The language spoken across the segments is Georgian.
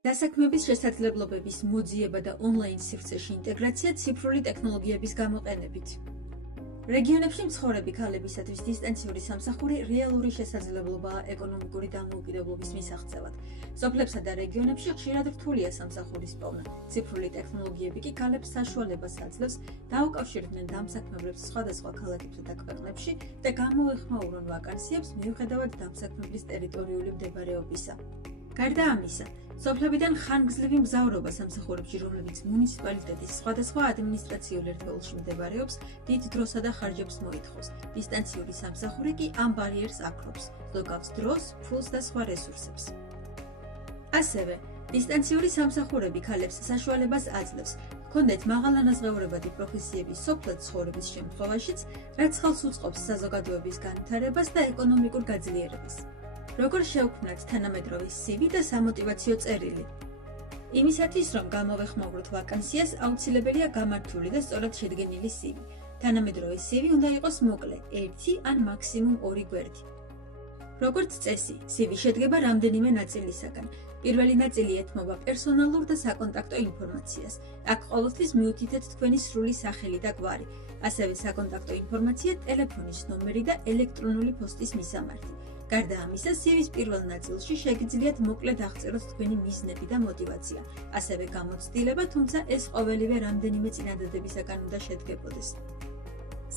დასაქმების შესაძლებლობების მოძიება და ონლაინ სივრცეში ინტეგრაცია ციფრული ტექნოლოგიების გამოყენებით. რეგიონებში მცხოვრები ქალებისათვის დისტანციური სამსახური რეალური შესაძლებლობაა ეკონომიკური დამოუკიდებლობის მისაღწევად. სოფლებსა და რეგიონებში ხშირად რთულია სამსახურის პოვნა. ციფრული ტექნოლოგიები კი ქალებს საშუალებას აძლევს დაუკავშირდნენ დამსაქმებლებს სხვადასხვა ქალაქებსა და ქვეყნებში და გამოეხმაურონ ვაკანსიებს მიუხედავად დამსაქმებლის ტერიტორიული მდებარეობისა. გარდა ამისა, სოფლებიდან ხანგრძლივი მგზავრობა სამსახურებში, რომლებიც მუნიციპალიტეტის სხვადასხვა ადმინისტრაციულ ერთეულში მდებარეობს, დიდ დროსა და ხარჯებს მოითხოვს. დისტანციური სამსახური კი ამ ბარიერს აქრობს, ზოგავს დროს, ფულს და სხვა რესურსებს. ასევე, დისტანციური სამსახურები ქალებს საშუალებას აძლევს ჰქონდეთ მაღალანაზღეურებადი პროფესიების სოფლად ცხოვრების შემთხვევაშიც, რაც ხელს უწყობს საზოგადოების განვითარებას და ეკონომიკურ გაძლიერებას. როგორ შევქმნათ თანამედროვე CV და სამოტივაციო წერილი? იმისათვის, რომ გამოვეხმაუროთ ვაკანსიას, აუცილებელია გამართული და სწორად შედგენილი CV. თანამედროვე CV უნდა იყოს მოკლე, 1 ან მაქსიმუმ 2 გვერდი. როგორც წესი, CV შედგება რამდენიმე ნაწილისაგან. პირველი ნაწილი ეთმობა პერსონალურ და საკონტაქტო ინფორმაციას. აქ ყოველთვის მიუთითეთ თქვენი სრული სახელი და გვარი, ასევე საკონტაქტო ინფორმაცია, ტელეფონის ნომერი და ელექტრონული პოსტის მისამართი. გარდა ამისა, CV-ს პირველ ნაწილში შეგიძლიათ მოკლედ აღწეროთ თქვენი მიზნები და მოტივაცია, ასევე გამოცდილება, თუმცა ეს ყოველივე რამდენიმე წინადადებისაგან უნდა შედგებოდეს.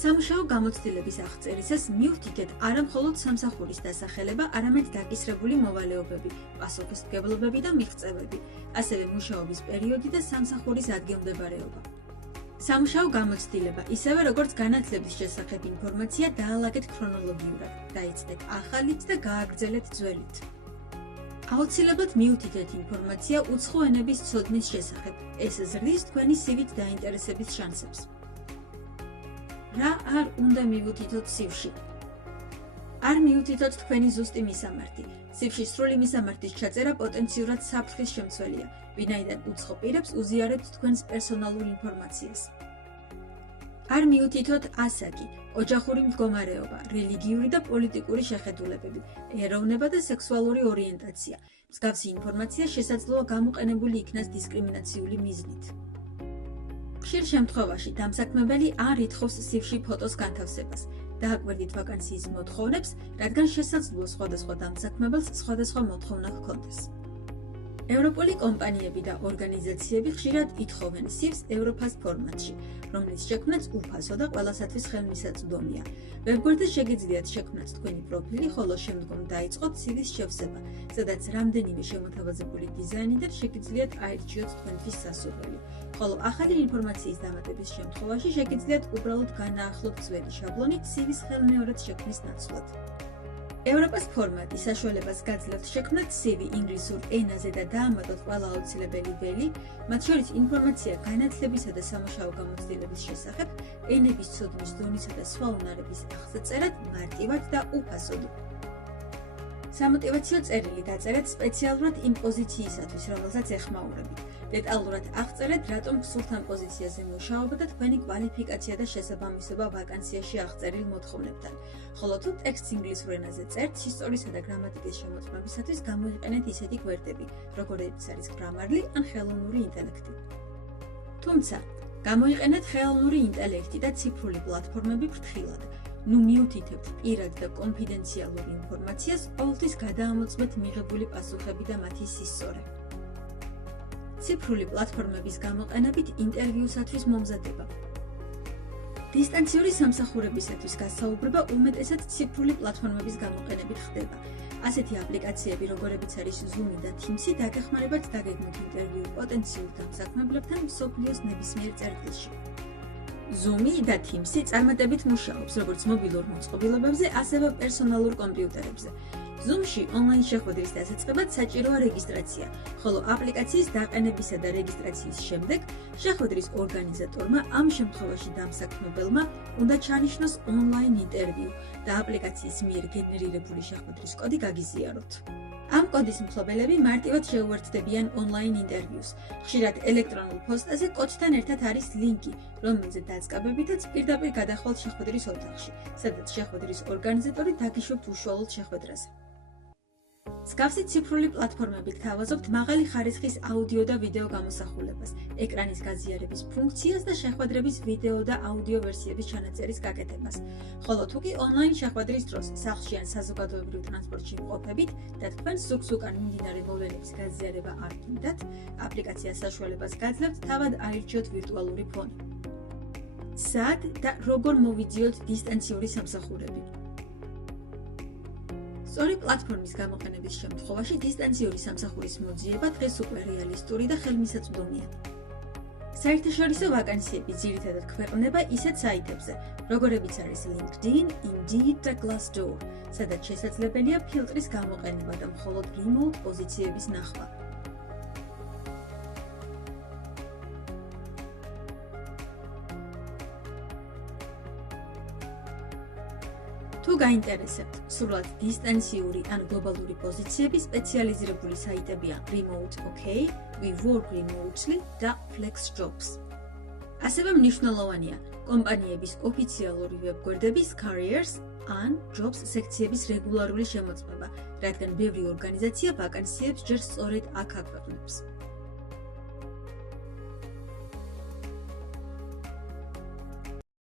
სამუშაო გამოცდილების აღწერისას მიუთითეთ არა მხოლოდ სამსახურის დასახელება, არამედ დაკისრებული მოვალეობები, პასუხისმგებლობები და მიღწევები, ასევე მუშაობის პერიოდი და სამსახურის ადგილმდებარეობა. სამუშაო გამოცდილება, ისევე როგორც განათლების შესახებ ინფორმაცია, დაალაგეთ ქრონოლოგიურად, დაიწყეთ ახალით და გააგრძელეთ ძველით. აუცილებლად მიუთითეთ ინფორმაცია უცხო ენების ცოდნის შესახებ, ეს ზრდის თქვენი CV-ით დაინტერესების შანსებს. რა არ უნდა მიუთითოთ CV-ში? არ მიუთითოთ თქვენი ზუსტი მისამართი. CV-ში სრული მისამართის ჩაწერა პოტენციურად საფრთხის შემცველია, ვინაიდან უცხო პირებს უზიარებთ თქვენს პერსონალურ ინფორმაციას. არ მიუთითოთ ასაკი, ოჯახური მდგომარეობა, რელიგიური და პოლიტიკური შეხედულებები, ეროვნება და სექსუალური ორიენტაცია. მსგავსი ინფორმაცია შესაძლოა გამოყენებული იქნას დისკრიმინაციული მიზნით. ხშირ შემთხვევაში დამსაქმებელი არ ითხოვს CV-ში ფოტოს განთავსებას. დააკვირდით ვაკანსიის მოთხოვნებს, რადგან შესაძლოა სხვადასხვა დამსაქმებელს სხვადასხვა მოთხოვნა ჰქონდეს. ევროპული კომპანიები და ორგანიზაციები ხშირად ითხოვენ CV-ს ევროფას ფორმატში, რომლის შექმნაც უფასო და ყველასათვის ხელმისაწვდომია. ვებგვერდზე შეგიძლიათ შექმნათ თქვენი პროფილი, ხოლო შემდგომ დაიწყოთ CV-ს შევსება, სადაც რამდენიმე შემოთავაზებული დიზაინიდან შეგიძლიათ აირჩიოთ თქვენთვის სასურველი. ხოლო ახალი ინფორმაციის დამატების შემთხვევაში შეგიძლიათ უბრალოდ განაახლოთ ძველი შაბლონით CV-ს ხელმეორედ შექმნის ნაცვლად. ევროპას ფორმატი საშუალებას გაძლევთ შექმნათ CV ინგლისურ ენაზე და დაამატოთ ყველა აუცილებელი ველი, მათ შორის ინფორმაცია განათლებისა და სამუშაო გამოცდილების შესახებ, ენების ცოდნის დონისა და სხვა უნარების აღწერად მარტივად და უფასოდ. სამოტივაციო წერილი დაწერეთ სპეციალურად იმ პოზიციისათვის, რომელსაც ეხმაურებით. დეტალურად აღწერეთ, რატომ გსურთ ამ პოზიციაზე მუშაობა და თქვენი კვალიფიკაცია და შესაბამისობა ვაკანსიაში აღწერილ მოთხოვნებთან. ხოლო თუ ტექსტს ინგლისურ ენაზე წერთ, ისტორიისა და გრამატიკის შემოწმებისათვის გამოიყენეთ ისეთი გვერდები, როგორიც არის Grammarly ან ხელოვნური ინტელექტი. თუმცა, გამოიყენეთ ხელოვნური ინტელექტი და ციფრული პლატფორმები ფრთხილად. ნუ მიუთითებთ პირად და კონფიდენციალურ ინფორმაციას, ყოველთვის გადაამოწმეთ მიღებული პასუხები და მათი სისწორე. ციფრული პლატფორმების გამოყენებით ინტერვიუსათვის მომზადება. დისტანციური სამსახურებისათვის გასაუბრება უმეტესად ციფრული პლატფორმების გამოყენებით ხდება. ასეთი აპლიკაციები, როგორებიც არის Zoom და Teams, დაგეხმარებათ დაგეგმოთ ინტერვიუ პოტენციურ დამსაქმებლებთან მსოფლიოს ნებისმიერ წერტილში. Zoom და Teams წარმატებით მუშაობს როგორც მობილურ მოწყობილობებზე, ასევე პერსონალურ კომპიუტერებზე. Zoom-ში ონლაინ შეხვედრის დასაწყებად საჭიროა რეგისტრაცია, ხოლო აპლიკაციის დაყენებისა და რეგისტრაციის შემდეგ შეხვედრის ორგანიზატორმა ამ შემთხვევაში დამსაქმებელმა უნდა ჩანიშნოს ონლაინ ინტერვიუ და აპლიკაციის მიერ გენერირებული შეხვედრის კოდი გაგიზიაროთ. ამ კოდის მფლობელები მარტივად შეუერთდებიან ონლაინ ინტერვიუს. ხშირად ელექტრონულ პოსტაზე კოდთან ერთად არის ლინკი, რომელზე დაწყებებითაც პირდაპირ გადახვალთ შეხვედრის ოთახში, სადაც შეხვედრის ორგანიზატორი დაგიშვებთ უშუალოდ შეხვედრაზე. მსგავსი ციფრული პლატფორმებით გთავაზობთ მაღალი ხარისხის აუდიო და ვიდეო გამოსახულებას, ეკრანის გაზიარების ფუნქციას და შეხვედრების ვიდეო და აუდიო ვერსიების ჩანაწერის გაკეთებას. ხოლო თუ კი ონლაინ შეხვედრის დროს სახლში ან საზოგადოებრივ ტრანსპორტში იმყოფებით და თქვენ ზოგს უკან მიმდინარე მოვლენების გაზიარება არ გინდათ, აპლიკაციას საშუალებას გაძლევთ თავად აირჩიოთ ვირტუალური ფონი. სად და როგორ მოვიძიოთ დისტანციური სამსახურები? სწორი პლატფორმის გამოყენების შემთხვევაში დისტანციური სამსახურის მოძიება დღეს უკვე რეალისტური და ხელმისაწვდომია. საერთაშორისო ვაკანსიები ძირითადად ქვეყნდება ისეთ საიტებზე, როგორებიც არის LinkedIn, Indeed და Glassdoor, სადაც შესაძლებელია ფილტრის გამოყენება და მხოლოდ remote პოზიციების ნახვა. თუ გაინტერესებთ, სრულად დისტანციური ან გლობალური პოზიციები სპეციალიზირებული საიტებია Remote OK, We Work Remotely და FlexJobs. ასევე მნიშვნელოვანია კომპანიების ოფიციალური ვებგვერდების Careers ან Jobs სექციების რეგულარული შემოწმება, რადგან ბევრი ორგანიზაცია ვაკანსიებს ჯერ სწორედ აქ აქვეყნებს.